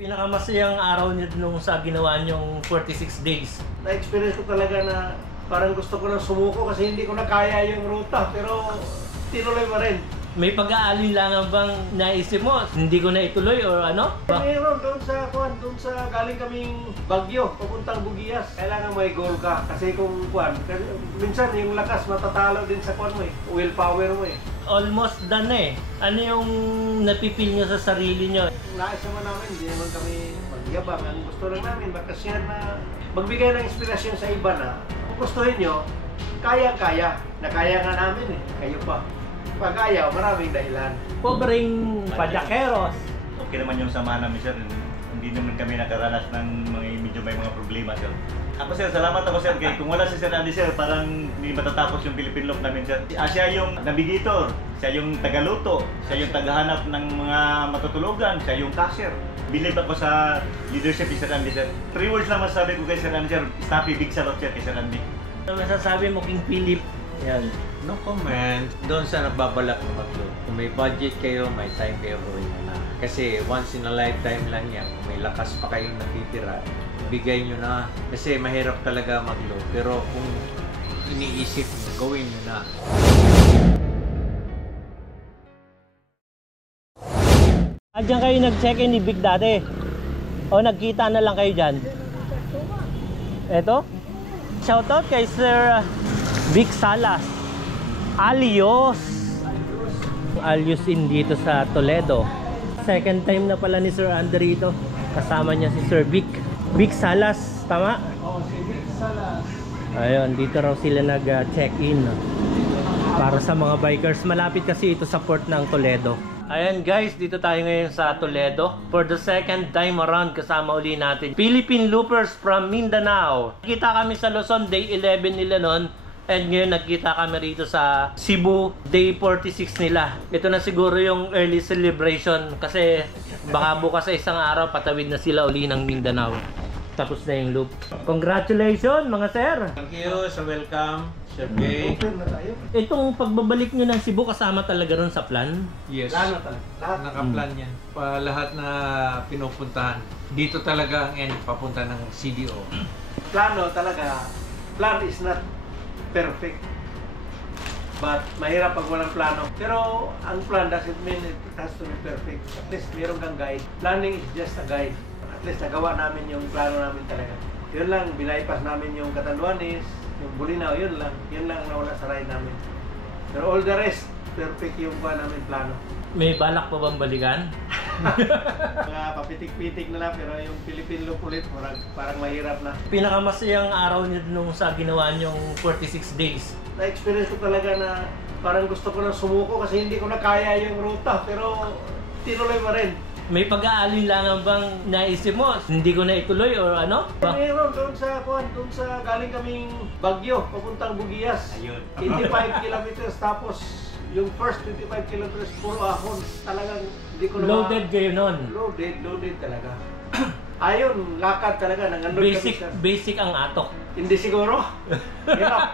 Pinakamasayang araw niyo nung sa ginawa niyong 46 days. Na-experience ko talaga na parang gusto ko nang sumuko kasi hindi ko na kaya yung ruta, pero tinuloy pa rin. May pag-aalinlangan bang naisip mo? Hindi ko na ituloy or ano? Mayroon doon sa galing kaming Baguio, papuntang Bugias. Kailangan may goal ka kasi kung kasi minsan yung lakas matatalo din sa mo eh. Willpower mo eh. Almost done eh. Ano yung napipil nyo sa sarili nyo? Nais naman namin, hindi naman kami magyabang. Ang gusto lang namin, makashare na magbigay ng inspirasyon sa iba na kung gustuhin nyo, kaya-kaya. Nakaya nga namin eh, kayo pa. Pag ayaw, maraming dahilan. Pobreng padyakeros. Okay naman yung sama namin, sir. Hindi naman kami nakaranas ng medyo may mga problema, sir. Ako, sir, salamat ako, sir. Kaya kung wala si Sir Andy, sir, parang hindi matatapos yung Philippine Loop namin, sir. Siya yung navigator, siya yung tagaluto, siya yung tagahanap ng mga matutulugan, siya yung cashier. Believe ako sa leadership ni Sir Andy, sir. 3 words lang masasabi ko kay Sir Andy, sir. Snappy, big salute, sir, kay Sir Andy. Ano masasabi mo, King Philip? Yan. No comment. Doon sa nagbabalak na mag-load. Kung may budget kayo, may time kayo gawin na. Kasi once in a lifetime lang yan. Kung may lakas pa kayong natitira, bigay nyo na. Kasi mahirap talaga mag-load. Pero kung iniisip nyo, gawin nyo na. Diyan kayo nag-check-in ni Big dati? O nagkita na lang kayo dyan? Eto? Shoutout kay Sir Vic Salas. Alios in dito sa Toledo. Second time na pala ni Sir Andre ito. Kasama niya si Sir Vic Salas, tama? Oo, si Vic Salas. Ayun, dito raw sila nag-check-in para sa mga bikers. Malapit kasi ito sa port ng Toledo. Ayan guys, dito tayo ngayon sa Toledo. For the second time around, kasama uli natin Philippine Loopers from Mindanao. Nakita kami sa Luzon, day 11 nila noon. And ngayon nagkita kami rito sa Cebu, day 46 nila. Ito na siguro yung early celebration kasi baka bukas sa isang araw patawid na sila uli ng Mindanao. Tapos na yung loop. Congratulations mga sir! Thank you sa welcome, Sir Gay. Open na tayo. Itong pagbabalik nyo ng Cebu kasama talaga ron sa plan? Yes. Plano talaga. Lahat. Nakaplan yan. Lahat na pinupuntahan. Dito talaga ang end papunta ng CDO. Plano talaga. Plan is not perfect. But mahirap pag walang plano. Pero ang plan doesn't mean it has to be perfect. At least meron kang guide. Planning is just a guide. At least nagawa namin yung plano namin talaga. Yun lang, binaypas namin yung Catanduanes, yung Bulinaw, yun lang. Yun lang ang nawala sa ride namin. Pero all the rest, perfect yung namin plano. May balak pa bang balikan? Mga papitik-pitik na lang, pero yung Philippine Loop ulit, parang mahirap na. Pinakamasayang araw niyo nung sa ginawa niyong 46 days. Na-experience ko talaga na parang gusto ko nang sumuko kasi hindi ko na kaya yung ruta, pero tinuloy pa rin. May pag-aalinlangan bang naisip mo? Hindi ko na ituloy or ano? Mayroon doon sa galing kaming Baguio, papuntang Bugias. Ayun. 85 kilometers, tapos yung first 25 kilometers puro ahon. Talagang hindi ko na Loaded kayo nun? Loaded talaga. Ayun, lakad talaga. Basic ang atok. Hindi siguro.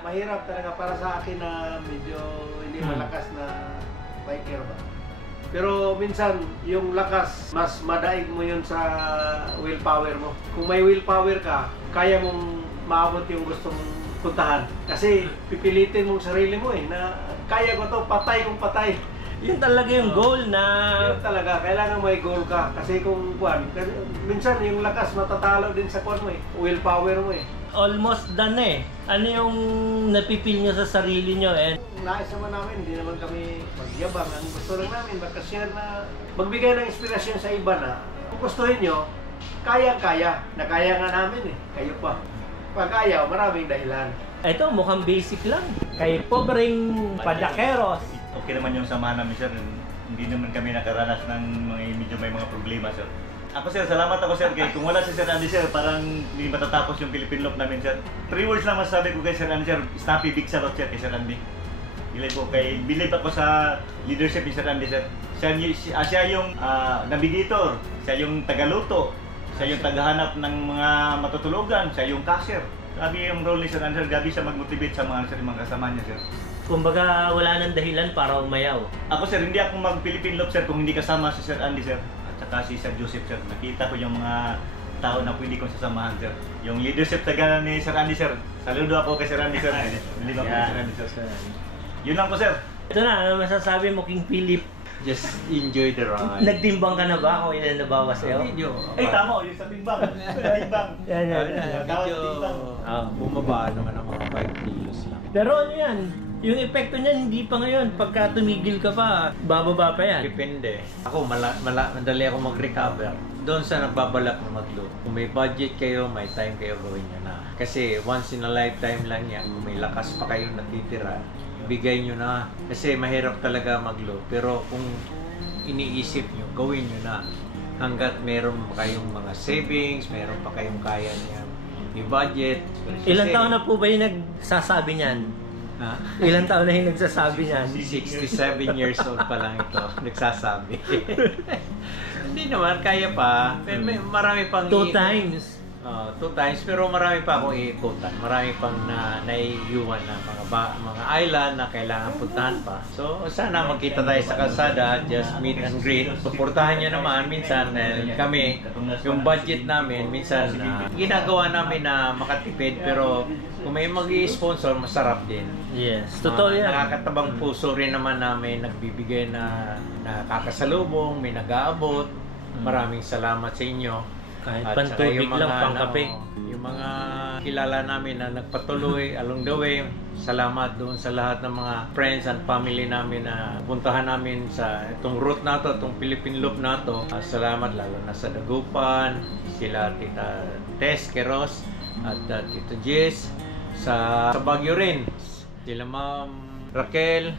Mahirap talaga para sa akin na medyo hindi malakas na biker ba. Pero minsan, yung lakas, mas madaig mo yun sa willpower mo. Kung may willpower ka, kaya mong maabot yung gusto mong puntahan. Kasi pipilitin mong sarili mo na kaya ko to, patay kung patay. Yun talaga yung goal na... Yun talaga, kailangan may goal ka. Kasi kung kasi minsan yung lakas matatalo din sa mo willpower mo Almost done eh. Ano yung napipil nyo sa sarili nyo Nais naman namin, hindi naman kami magyabang. Ang gusto lang namin, makashare na magbigay ng inspirasyon sa iba na kung gustuhin nyo, kaya-kaya. Nakaya nga namin kayo pa. Pag ayaw, maraming dahilan. Ito, mukhang basic lang. Kay pobreng padyakeros. Okay naman yung sama namin, sir. Hindi naman kami nakaranas ng medyo may mga problema, sir. Ako, sir, salamat ako, sir. Kaya kung wala si Sir Andy, sir, parang hindi matatapos yung Philippine Loop namin, sir. 3 words lang masasabi ko kay Sir Andy, sir. Snappy, big salute, sir, kay Sir Andy. Believe ako sa leadership ni Sir Andy, sir. Siya yung navigator, siya yung tagaluto, siya yung tagahanap ng mga matutulugan, siya yung cashier. Grabe yung role ni Sir Andy, sir. Grabe siya mag-motivate sa mga kasama niya, sir. Kumbaga, wala nang dahilan para umayaw. Ako, sir, hindi ako mag-Philippine Loop, sir, kung hindi kasama si Sir Andy, sir. At kasi Sir Joseph sir, nakita ko yung mga tao na pwede kong sasamahan sir. Yung leadership taga ni Sir Andy sir. Saludo ako kay Sir Andy sir. Hindi ba kay Sir Andy sir? Yun lang po sir. Ito na, ano masasabi mo, King Philip? Just enjoy the ride. Nagtimbang ka na ba kung ilan na bawas sa'yo? Medyo. Ay tama, yung sa timbang. Timbang. Yan, yan. Medyo bumaba naman ang mga 5 kilos lang. Pero ano yan, yung epekto niyan hindi pa ngayon. Pagka tumigil ka pa, bababa pa yan. Depende. Ako, madali ako mag-recover. Doon sa nagbabalak na mag-loop. Kung may budget kayo, may time kayo gawin nyo na. Kasi once in a lifetime lang yan. Kung may lakas pa kayong natitira, ibigay nyo na. Kasi mahirap talaga mag-loop. Pero kung iniisip nyo, gawin nyo na. Hanggat meron pa kayong mga savings, meron pa kayong kaya niya i-budget. Ilang taon na po ba yung nagsasabi niyan? Ha? Ilang taon na yung nagsasabi niyan? 67 years old pa lang ito, nagsasabi. Hindi naman, kaya pa. Pero marami pang... 2 times. 2 times, pero marami pa akong iikutan. Marami pang naiiwan na mga island na kailangan puntahan pa. So, sana magkita tayo sa kalsada, just meet and greet. Suportahan nyo naman, minsan kami, yung budget namin, minsan ginagawa namin na makatipid, pero kung may mag-i-sponsor, masarap din. Yes, totoo yan. Nakakatabang puso rin naman namin nagbibigay na nakakasalubong, may nag-aabot. Maraming salamat sa inyo. Kahit At saka pantubig lang, pangkape. Yung mga kilala namin na nagpatuloy along the way, salamat doon sa lahat ng mga friends and family namin na puntahan namin sa itong route na to, itong Philippine Loop na to. Salamat lalo na sa Dagupan, sila Tita Tess Queros at Tito Jess, sa Baguio rin, sila Ma'am Raquel,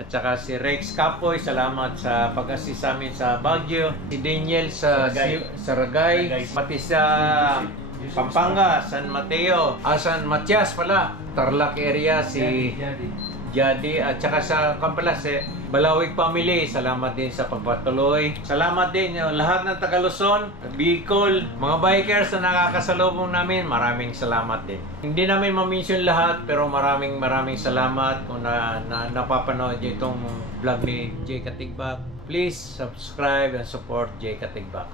at saka si Rex Capoy, salamat sa pag-assist sa amin sa Baguio. Si Daniel sa Saragay, pati sa Pampanga, San Mateo, San Matias pala, Tarlac area, si Jadi, at saka sa Kampala, si Balawig Family, salamat din sa pagpatuloy. Salamat din yung lahat ng taga Luzon, Bicol, mga bikers na nakakasalubong namin, maraming salamat din. Hindi namin ma-mention lahat, pero maraming salamat kung napapanood nyo itong vlog ni Jay Katigbak. Please subscribe and support Jay Katigbak.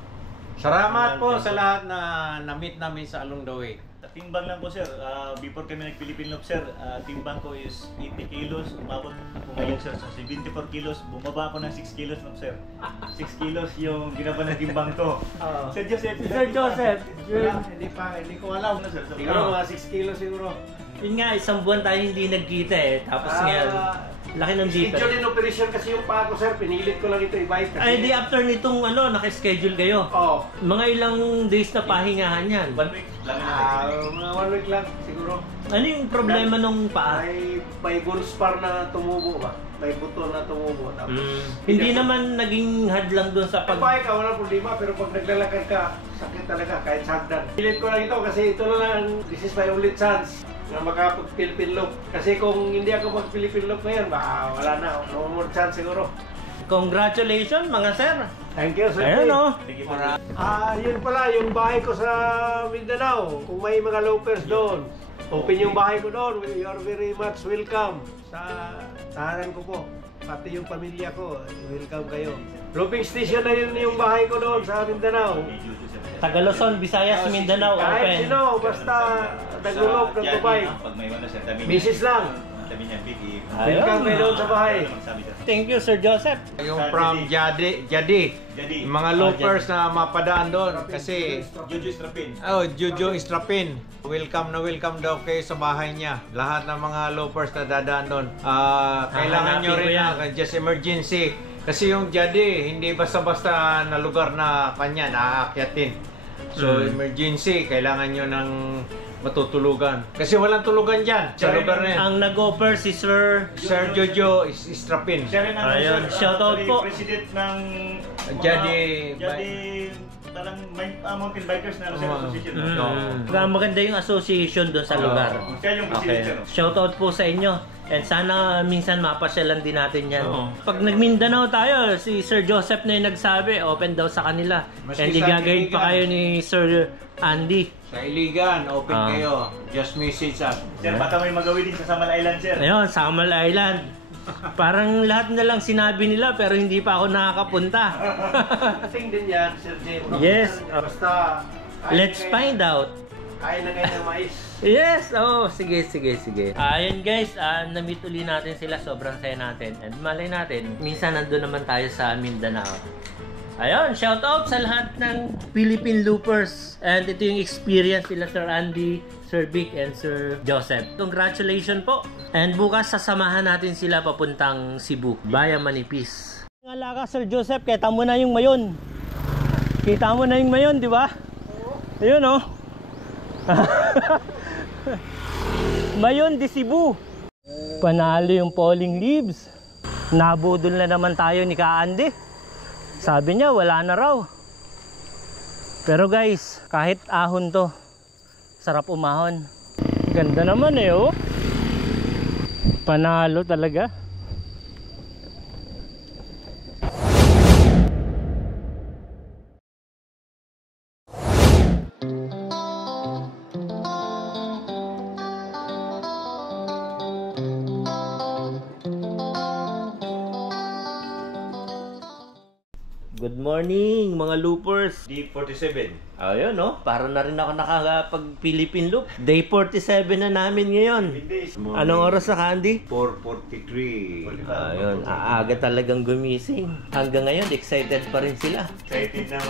Salamat po sa lahat na na-meet namin sa Along the Way. Timbang lang po sir, before kami nag-Philippine Loop sir, timbang ko is 80 kilos, umabot ako ngayon sir sa 74 kilos, bumaba ako ng 6 kilos no sir. 6 kilos yung ginaba na timbang to. Sir Joseph, Hindi ko alam. Siguro mga 6 kilos siguro. Yun nga, isang buwan tayo hindi nagkita eh. Tapos nga, laki ng dito. Schedule in operation kasi yung paa ko sir, pinilit ko lang ito i-bike kasi. Ay, di after nitong naka-schedule kayo. Oo. Mga ilang days na pahingahan yan. 1 week lang na Mga 1 week lang siguro. Ano yung problema nung paa? May bone spar na tumubo ba? May buto na tumubo. Tapos, Hindi naman naging hadlang doon sa pag bike ka, walang problema. Pero pag naglalakad ka, sakit talaga kahit sagdan. Pilit ko lang ito kasi ito na lang, this is my only chance na makapag-Philippine Loop. Kasi kung hindi ako mag-Philippine Loop ngayon, baka wala na. No more chance siguro. Congratulations mga sir! Thank you, sir. Ayun o. Yun pala, yung bahay ko sa Mindanao. Kung may mga loopers doon, open yung bahay ko doon. You are very much welcome sa tahanan ko po. Pati yung pamilya ko, welcome kayo. Looping station na yun yung bahay ko doon sa Mindanao. Taga Luzon, Visayas, Mindanao, Kahit open. sino, basta nagulog ng Dubai. Pag may wala sir, Misis lang. Sabi niya, Vicky. Welcome kayo doon sa bahay. Thank you, Sir Joseph. Yung from Jadi, yung mga loopers na mapadaan doon kasi Jojo Strapin. Jojo Istrapin. Welcome daw kayo sa bahay niya. Lahat ng mga loopers na dadaan doon. Kailangan nyo rin na just emergency. Kasi yung Jadi, hindi basta-basta na lugar na kanya naaakyatin. So emergency, kailangan nyo ng matutulugan. Kasi walang tulugan dyan sa lugar na yan. Ang nag-offer si Sir Jojo Istrapin. Siya rin ang Ayun, shoutout po. President ng Jadi parang mountain bikers na association. Maganda yung association doon sa lugar. Siya yung president. Shoutout po sa inyo. And sana minsan mapasyalan din natin yan. Pag nag-Mindanao tayo, si Sir Joseph na yung nagsabi, open daw sa kanila. Maski And sa igagayad pa kayo ni Sir Andy. Sa Iligan, open kayo. Just message us. Sir, baka may magawi din sa Samal Island, sir. Ayun, Samal Island. Parang lahat na lang sinabi nila pero hindi pa ako nakakapunta. Kasing din yan, Sir Jim. Yes. Basta, Let's find out. Kaya na kayo ng mais. Yes! Oh, sige. Ayun guys, na-meet uli natin sila. Sobrang saya natin. And malay natin, minsan nandun naman tayo sa Mindanao. Ayun, shout out sa lahat ng Philippine Loopers. And ito yung experience nila Sir Andy, Sir Vic, and Sir Joseph. Congratulations po. And bukas sasamahan natin sila papuntang Cebu, Bayang Manipis. Ngala ka Sir Joseph, kita mo na yung mayon. Kita mo na yung mayon, di ba? Ayun oh. Mayon de Cebu. Panalo yung falling leaves. Nabudol na naman tayo ni Ka Andy. Sabi niya wala na raw. Pero guys, kahit ahon to, sarap umahon. Ganda naman eh oh. Panalo talaga. Good morning mga loopers. D47. Ayun no, para na rin ako nakakapag-Philippine loop. Day 47 na namin ngayon. Anong oras na Candy? 4:43. Ayun, aaga talagang gumising. Hanggang ngayon, excited pa rin sila. Excited na